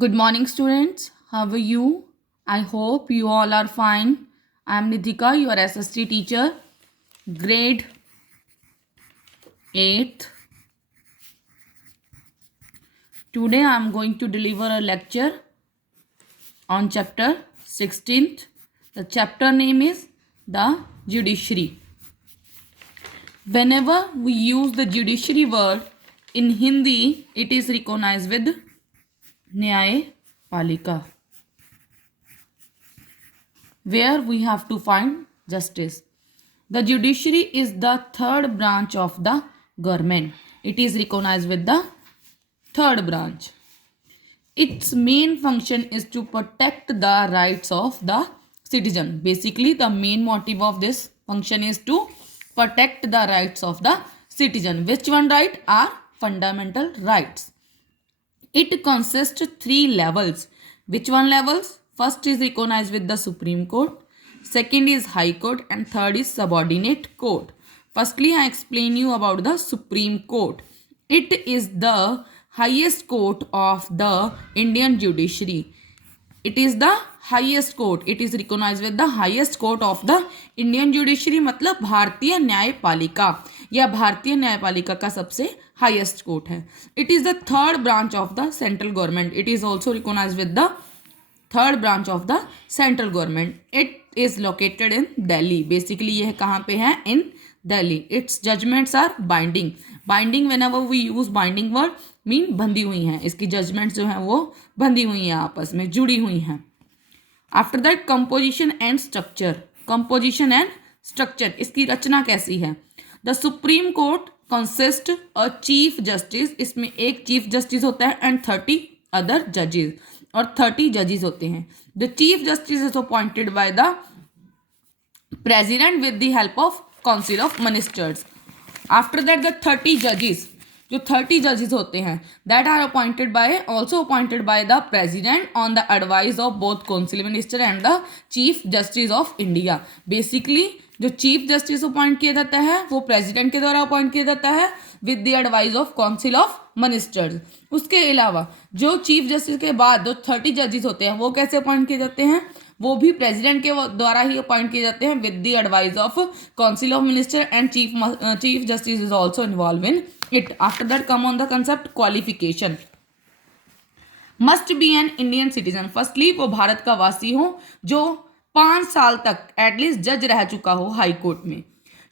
Good morning, students. How are you? I hope you all are fine. I am Nidhika, your SST teacher, grade 8th. Today I am going to deliver a lecture on chapter 16th. The chapter name is the Judiciary. Whenever we use the judiciary word in Hindi, it is recognized with Nyayapalika, where we have to find justice. The judiciary is the third branch of the government. It is recognized with the third branch. Its main function is to protect the rights of the citizen. Basically, the main motive of this function is to protect the rights of the citizen. Which one right are fundamental rights? It consists of 3 levels. Which one levels? First is recognized with the Supreme Court. Second is High Court and third is Subordinate Court. Firstly, I explain you about the Supreme Court. It is the highest court of the Indian judiciary. It is the highest court. It is recognized with the highest court of the Indian judiciary. मतलब भारतीय न्यायपालिका या भारतीय न्यायपालिका का सबसे highest court है. It is the third branch of the central government. It is also recognised with the third branch of the central government. It is located in Delhi. Basically यह कहाँ पे है? In Delhi. Its judgements are binding. Binding whenever we use binding word mean बंधी हुई हैं. इसकी judgements जो हैं वो बंधी हुई हैं, आपस में जुड़ी हुई हैं. After that composition and structure. Composition and structure, इसकी रचना कैसी है? The supreme court consist a chief justice. इसमें एक चीफ जस्टिस होता है एंड 30 अदर जजेस, और 30 जजेस होते हैं. The chief justice is appointed by the president with the help of council of ministers. After that the 30 जजेस, जो 30 जजेस होते हैं, that are appointed by also appointed by the president on the advice of both council minister and the chief justice of India. Basically जो chief justice appoint किया जाता है वो प्रेसिडेंट के द्वारा अपॉइंट किया जाता है with the advice of council of ministers. उसके अलावा जो चीफ जस्टिस के बाद जो 30 जजेस होते हैं वो कैसे अपॉइंट किए जाते हैं? वो भी प्रेसिडेंट के द्वारा ही अपॉइंट किए जाते हैं with the advice of council of minister and chief justice is also involve in it. After that come on the concept qualification. Must be an Indian citizen. Firstly वो भारत का वासी हो जो 5 साल तक एटलीस्ट जज रह चुका हो हाई कोर्ट में.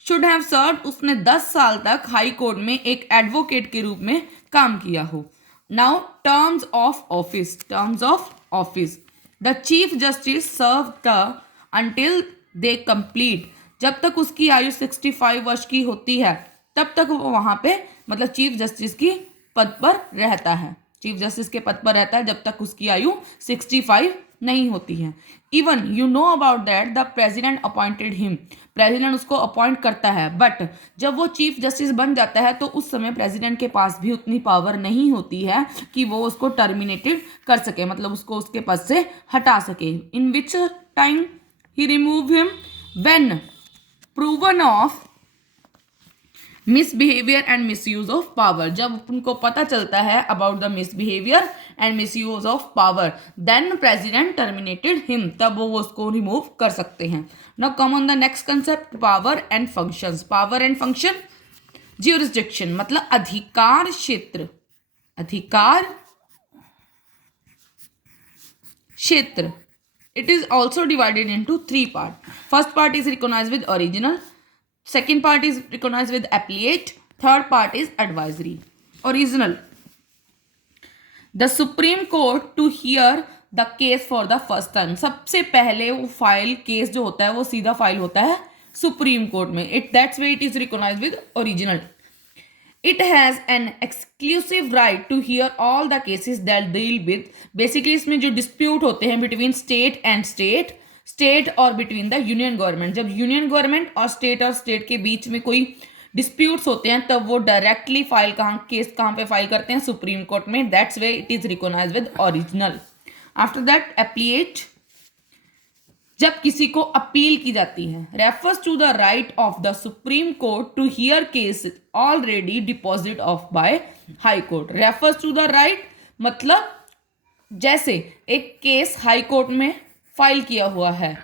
शुड हैव सर्व, उसने 10 साल तक हाई कोर्ट में एक एडवोकेट के रूप में काम किया हो. Now terms of office. Terms of office. The chief justice serve the until they complete. जब तक उसकी आयु 65 वर्ष की होती है तब तक वो वहां पे मतलब चीफ जस्टिस की पद पर रहता है. चीफ जस्टिस के पद पर रहता है जब तक उसकी आयु 65 नहीं होती है. Even you know about that the president appointed him. President उसको अपॉइंट करता है, बट जब वो चीफ जस्टिस बन जाता है तो उस समय प्रेसिडेंट के पास भी उतनी पावर नहीं होती है कि वो उसको टर्मिनेटेड कर सके, मतलब उसको उसके पद से हटा सके. इन विच टाइम ही remove him? When proven of misbehaviour and misuse of power. जब उनको पता चलता है about the misbehaviour and misuse of power, then president terminated him. तब वो उसको रिमूव कर सकते हैं. Now come on the next concept, power and functions. Power and function. Jurisdiction मतलब अधिकार क्षेत्र. अधिकार क्षेत्र. It is also divided into 3 parts. First part is recognized with original. Second part is recognized with appellate. Third part is advisory. Original. The Supreme Court to hear the case for the first time. सबसे पहले वो file case जो होता है वो सीधा file होता है सुप्रीम कोर्ट में. That's why it is recognized with original. It has an exclusive right to hear all the cases that deal with. Basically इसमें जो dispute होते हैं between state and state और between the union government. जब union government और state के बीच में कोई disputes होते हैं तब वो directly फाइल केस कहाँ पे फाइल करते हैं? सुप्रीम कोर्ट में. That's why it is recognized with original. After that appellate. जब किसी को अपील की जाती है, refers to the right of the supreme court to hear case already deposit of by high court. Refers to the right मतलब जैसे एक case high court में फाइल किया हुआ है,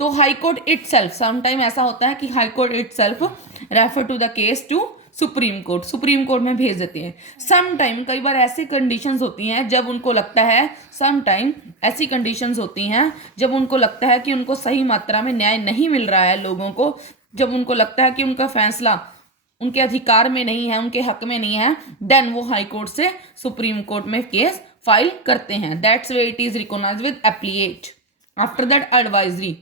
तो हाई कोर्ट इटसेल्फ, समटाइम ऐसा होता है कि high court itself refer to the case to supreme court में भेज देते हैं। समटाइम कई बार ऐसी कंडीशंस होती हैं जब उनको लगता है, समटाइम ऐसी कंडीशंस होती हैं जब उनको लगता है कि उनको सही मात्रा में न्याय नहीं मिल रहा है लोगों को, जब उनको लगता है कि उनका फैसला उनके अधिकार में नहीं है, उनके हक में नहीं है, देन वो हाई कोर्ट से सुप्रीम कोर्ट में केस फाइल करते हैं। That's way it is recognised with appellate. After that advisory,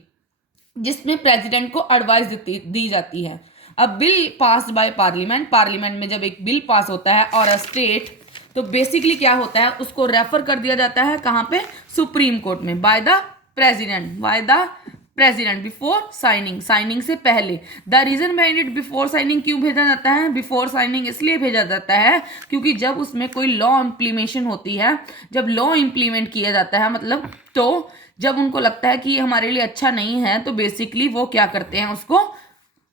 जिसमें प्रेसिडेंट को एडवाइस दी जाती है। अब बिल पास्ड बाय पार्लियामेंट में जब एक बिल पास होता है और अ स्टेट, तो बेसिकली क्या होता है, उसको रेफर कर दिया जाता है कहाँ पे, सुप्रीम कोर्ट में, by the president before signing से पहले। The reason behind it before signing क्यों भेजा जाता है, बिफोर साइनिंग इसलिए भेजा जाता है क्योंकि जब उसमें कोई लॉ इम्प्लीमेशन होती है, जब लॉ इम्प्लीमेंट किया जाता है, मतलब तो जब उनको लगता है कि ये हमारे लिए अच्छा नहीं है, तो बेसिकली वो क्या करते हैं, उसको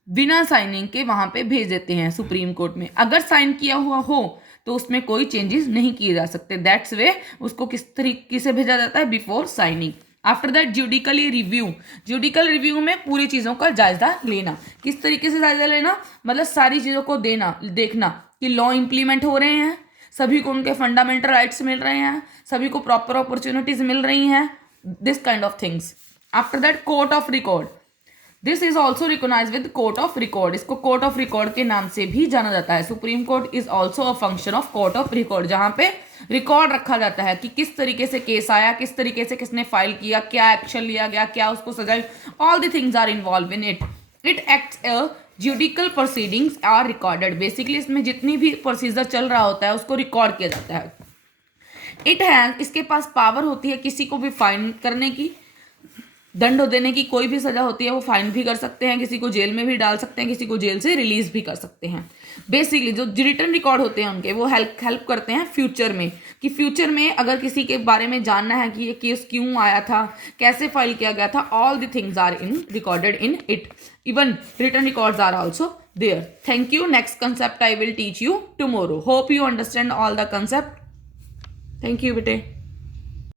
बिना साइनिंग के वहां पे भेज देते हैं सुप्रीम कोर्ट में। अगर साइन किया हुआ हो तो उसमें कोई चेंजेस नहीं किए जा सकते। दैट्स वे उसको किस तरीके से भेजा जाता है, before signing. After that judicial review में पूरी चीज़ों का जायजा लेना। किस तरीके से जायजा लेना, मतलब सारी चीज़ों को देखना कि लॉ इम्प्लीमेंट हो रहे हैं, सभी को उनके फंडामेंटल राइट्स मिल रहे हैं, सभी को प्रॉपर अपॉर्चुनिटीज मिल रही हैं, this kind of things. After that court of record, this is also recognise with court of record. इसको कोर्ट ऑफ रिकॉर्ड के नाम से भी जाना जाता है। Supreme court is also a function of court of record, जहां पे रिकॉर्ड रखा जाता है कि किस तरीके से केस आया, किस तरीके से किसने फाइल किया, क्या एक्शन लिया गया, क्या उसको सजा, all the things are involve in it. It acts a judicial proceedings are recorded. Basically इसमें जितनी भी प्रोसीजर चल रहा होता है उसको रिकॉर्ड किया जाता है। इट हैज, इसके पास पावर होती है किसी को भी फाइन करने की, दंड देने की, कोई भी सजा होती है वो फाइन भी कर सकते हैं, किसी को जेल में भी डाल सकते हैं, किसी को जेल से रिलीज भी कर सकते हैं। बेसिकली जो रिटर्न रिकॉर्ड होते हैं उनके, वो हेल्प करते हैं फ्यूचर में, कि फ्यूचर में अगर किसी के बारे में जानना है कि ये केस क्यों आया था, कैसे फाइल किया गया था, all the things are recorded in it. Even return records are also there. Thank you. Next concept I will teach you tomorrow. Hope you understand all the concept. Thank you बेटे।